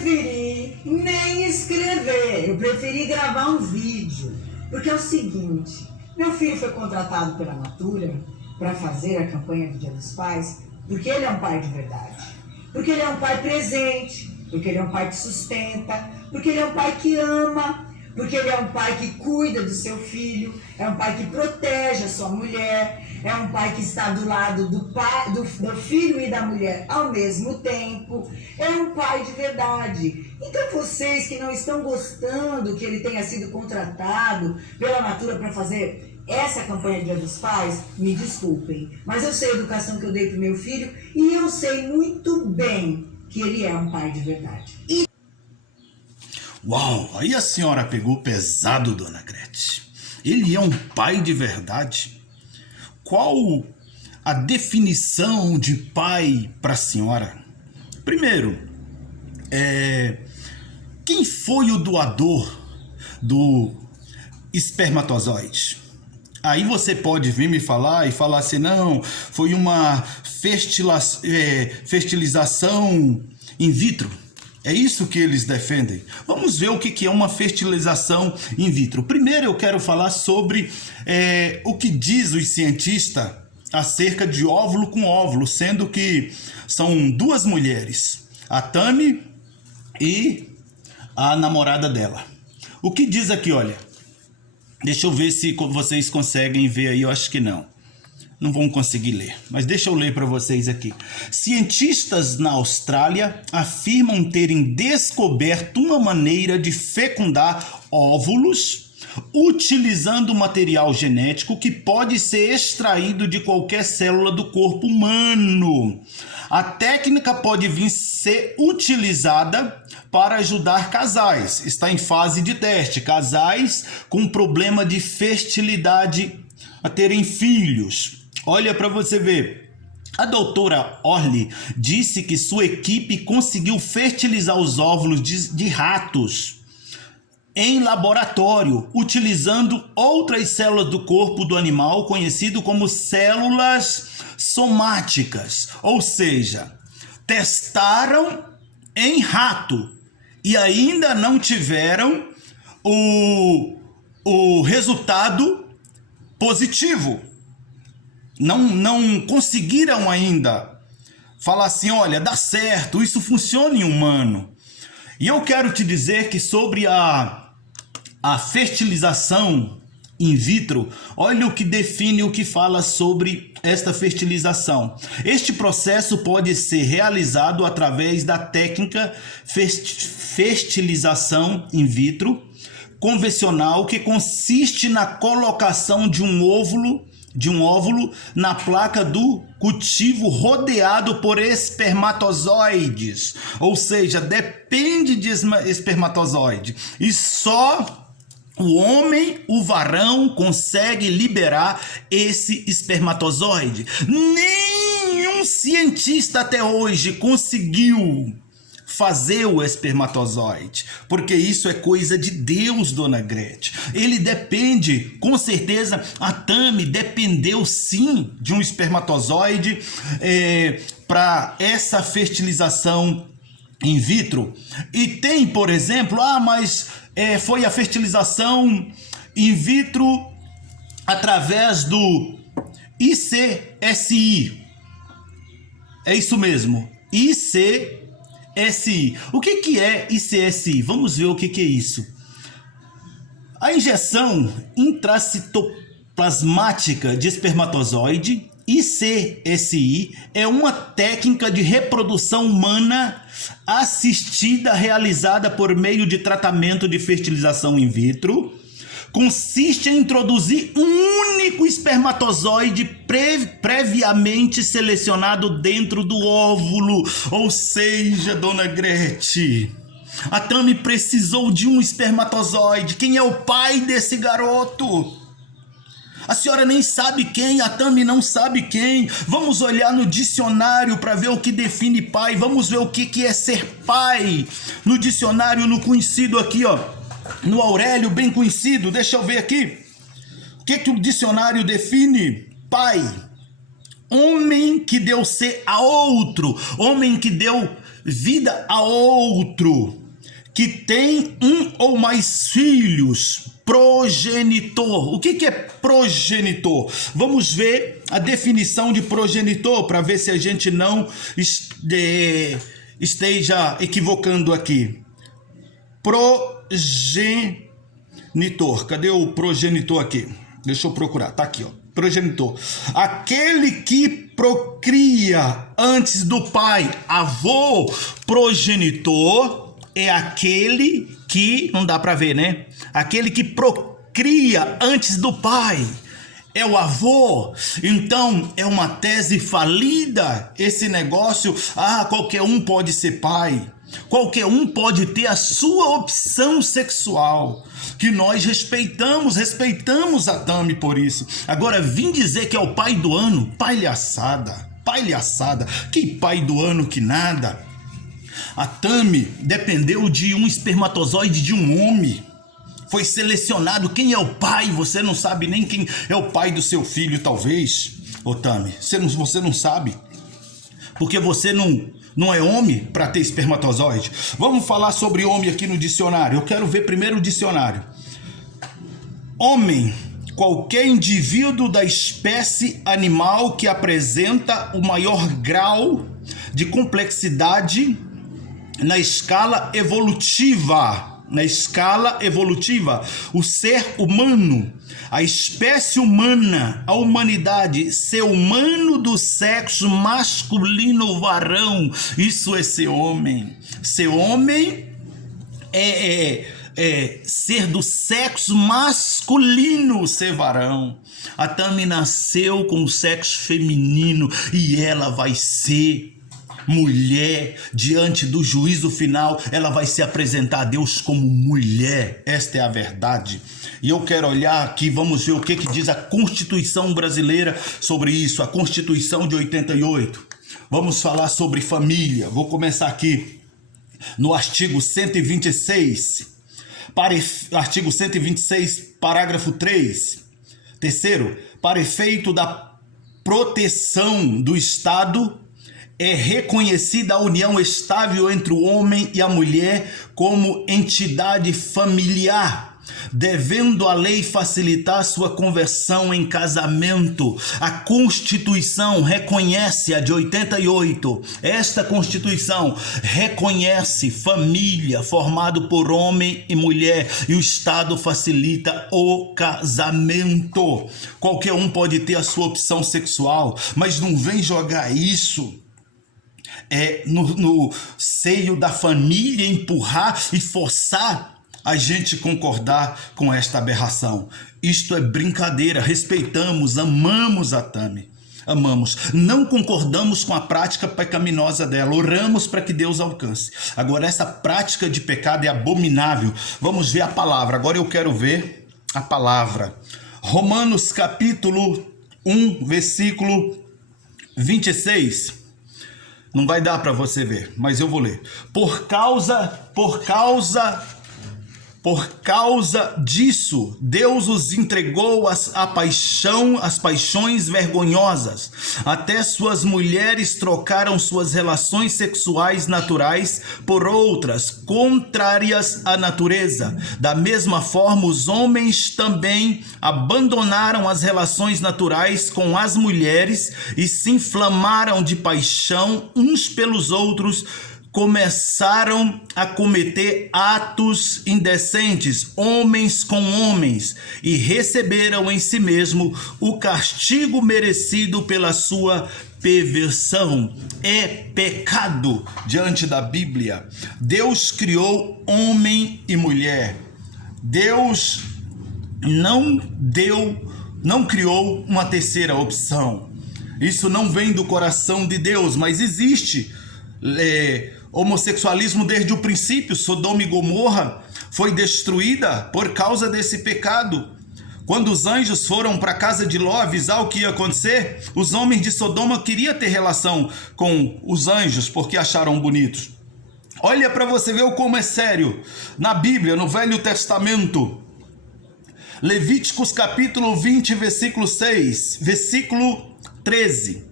preferi nem escrever, eu preferi gravar um vídeo. Porque é o seguinte, meu filho foi contratado pela Natura para fazer a campanha do Dia dos Pais, porque ele é um pai de verdade. Porque ele é um pai presente, porque ele é um pai que sustenta, porque ele é um pai que ama, porque ele é um pai que cuida do seu filho, é um pai que protege a sua mulher, é um pai que está do lado do filho e da mulher ao mesmo tempo, é um pai de verdade. Então vocês que não estão gostando que ele tenha sido contratado pela Natura para fazer essa campanha de Dia dos Pais, me desculpem, mas eu sei a educação que eu dei para o meu filho e eu sei muito bem que ele é um pai de verdade. Uau, aí a senhora pegou pesado, dona Gretchen. Ele é um pai de verdade? Qual a definição de pai para a senhora? Primeiro, quem foi o doador do espermatozoide? Aí você pode vir me falar e falar assim, não, foi uma fertilização in vitro. É isso que eles defendem. Vamos ver o que é uma fertilização in vitro. Primeiro eu quero falar sobre o que diz os cientistas acerca de óvulo com óvulo, sendo que são duas mulheres, a Tami e a namorada dela. O que diz aqui, olha, deixa eu ver se vocês conseguem ver aí, eu acho que não. Não vão conseguir ler, mas deixa eu ler para vocês aqui. Cientistas na Austrália afirmam terem descoberto uma maneira de fecundar óvulos utilizando material genético que pode ser extraído de qualquer célula do corpo humano. A técnica pode vir ser utilizada para ajudar casais. Está em fase de teste. Casais com problema de fertilidade a terem filhos. Olha para você ver. A doutora Orley disse que sua equipe conseguiu fertilizar os óvulos de ratos em laboratório, utilizando outras células do corpo do animal, conhecido como células somáticas. Ou seja, testaram em rato e ainda não tiveram o resultado positivo. Não conseguiram ainda falar assim, olha, dá certo, isso funciona em humano. E eu quero te dizer que sobre a fertilização in vitro, olha o que define, o que fala sobre esta fertilização. Este processo pode ser realizado através da técnica fertilização in vitro convencional, que consiste na colocação de um óvulo na placa do cultivo rodeado por espermatozoides, ou seja, depende de espermatozoide, e só o homem, o varão, consegue liberar esse espermatozoide. Nenhum cientista até hoje conseguiu fazer o espermatozoide, porque isso é coisa de Deus, dona Gretchen. Ele depende, com certeza, a Tami dependeu sim de um espermatozoide para essa fertilização in vitro. E tem, por exemplo, mas foi a fertilização in vitro através do ICSI. É isso mesmo, ICSI. O que é ICSI? Vamos ver o que é isso. A injeção intracitoplasmática de espermatozoide, ICSI, é uma técnica de reprodução humana assistida realizada por meio de tratamento de fertilização in vitro. Consiste em introduzir um único espermatozoide previamente selecionado dentro do óvulo. Ou seja, dona Gretchen, a Tami precisou de um espermatozoide. Quem é o pai desse garoto? A senhora nem sabe quem, a Tami não sabe quem. Vamos olhar no dicionário para ver o que define pai. Vamos ver o que é ser pai. No dicionário, no conhecido aqui, ó. No Aurélio, bem conhecido, deixa eu ver aqui. O que o dicionário define? Pai: homem que deu ser a outro, homem que deu vida a outro que tem um ou mais filhos, progenitor. O que é progenitor? Vamos ver a definição de progenitor para ver se a gente não esteja equivocando aqui. Progenitor. Cadê o progenitor aqui? Deixa eu procurar. Tá aqui, ó. Progenitor. Aquele que procria antes do pai. Avô. Progenitor é aquele que, não dá para ver, né? Aquele que procria antes do pai. É o avô. Então é uma tese falida esse negócio. Qualquer um pode ser pai. Qualquer um pode ter a sua opção sexual, que nós respeitamos a Tami por isso. Agora, vim dizer que é o pai do ano, palhaçada, que pai do ano que nada. A Tami dependeu de um espermatozoide de um homem, foi selecionado. Quem é o pai? Você não sabe nem quem é o pai do seu filho, talvez. Ô Tami, você não sabe, porque você não é homem para ter espermatozoide. Vamos falar sobre homem aqui no dicionário. Eu quero ver primeiro o dicionário. Homem, qualquer indivíduo da espécie animal que apresenta o maior grau de complexidade na escala evolutiva. O ser humano, a espécie humana, a humanidade, ser humano do sexo masculino, varão, isso é ser homem. Ser homem é ser do sexo masculino, ser varão. A Tami nasceu com o sexo feminino e ela vai ser mulher. Diante do juízo final, ela vai se apresentar a Deus como mulher. Esta é a verdade. E eu quero olhar aqui, vamos ver o que diz a Constituição brasileira sobre isso, a Constituição de 88. Vamos falar sobre família. Vou começar aqui no artigo 126, artigo 126, parágrafo 3. Terceiro, para efeito da proteção do Estado, é reconhecida a união estável entre o homem e a mulher como entidade familiar, devendo a lei facilitar sua conversão em casamento. A Constituição reconhece, a de 88, esta Constituição reconhece família formado por homem e mulher, e o Estado facilita o casamento. Qualquer um pode ter a sua opção sexual, mas não vem jogar isso no seio da família, empurrar e forçar a gente concordar com esta aberração. Isto é brincadeira. Respeitamos, amamos a Tami, não concordamos com a prática pecaminosa dela, oramos para que Deus alcance. Agora, essa prática de pecado é abominável. Vamos ver a palavra. Agora eu quero ver a palavra. Romanos capítulo 1, versículo 26. Não vai dar para você ver, mas eu vou ler. Por causa disso, Deus os entregou às paixões vergonhosas. Até suas mulheres trocaram suas relações sexuais naturais por outras, contrárias à natureza. Da mesma forma, os homens também abandonaram as relações naturais com as mulheres e se inflamaram de paixão uns pelos outros, começaram a cometer atos indecentes, homens com homens, e receberam em si mesmo o castigo merecido pela sua perversão. É pecado diante da Bíblia. Deus criou homem e mulher. Deus não criou uma terceira opção. Isso não vem do coração de Deus, mas existe homossexualismo desde o princípio. Sodoma e Gomorra foi destruída por causa desse pecado. Quando os anjos foram para a casa de Ló avisar o que ia acontecer, os homens de Sodoma queriam ter relação com os anjos porque acharam bonitos. Olha para você ver como é sério. Na Bíblia, no Velho Testamento, Levíticos capítulo 20, versículo 6, versículo 13.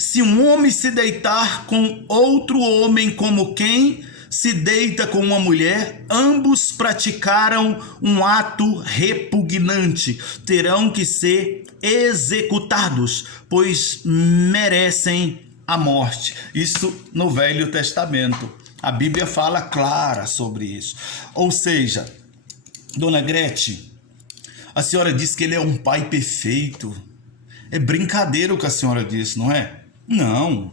Se um homem se deitar com outro homem como quem se deita com uma mulher, ambos praticaram um ato repugnante, terão que ser executados, pois merecem a morte. Isso no Velho Testamento. A Bíblia fala clara sobre isso. Ou seja, Dona Grete, a senhora diz que ele é um pai perfeito. É brincadeira o que a senhora disse, não é? Não.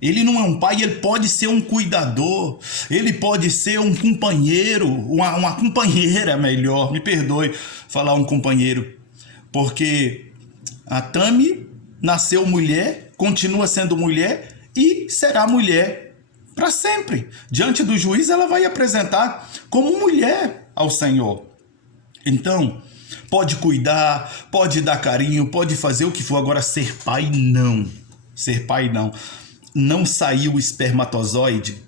Ele não é um pai, ele pode ser um cuidador, ele pode ser um companheiro, uma companheira melhor, me perdoe falar um companheiro, porque a Tami nasceu mulher, continua sendo mulher e será mulher para sempre. Diante do juiz ela vai apresentar como mulher ao Senhor. Então, pode cuidar, pode dar carinho, pode fazer o que for, agora ser pai não. Ser pai não. Não saiu o espermatozoide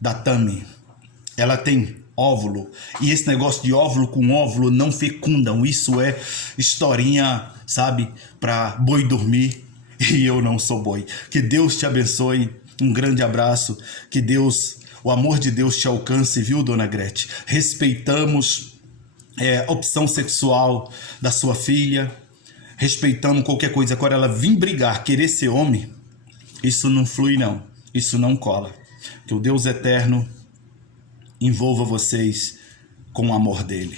da Tami. Ela tem óvulo. E esse negócio de óvulo com óvulo não fecundam. Isso é historinha, sabe, para boi dormir. E eu não sou boi. Que Deus te abençoe. Um grande abraço. Que Deus, o amor de Deus te alcance, viu, Dona Grete? Respeitamos a opção sexual da sua filha. Respeitamos qualquer coisa. Agora ela vir brigar, querer ser homem, isso não flui não, isso não cola. Que o Deus eterno envolva vocês com o amor dele.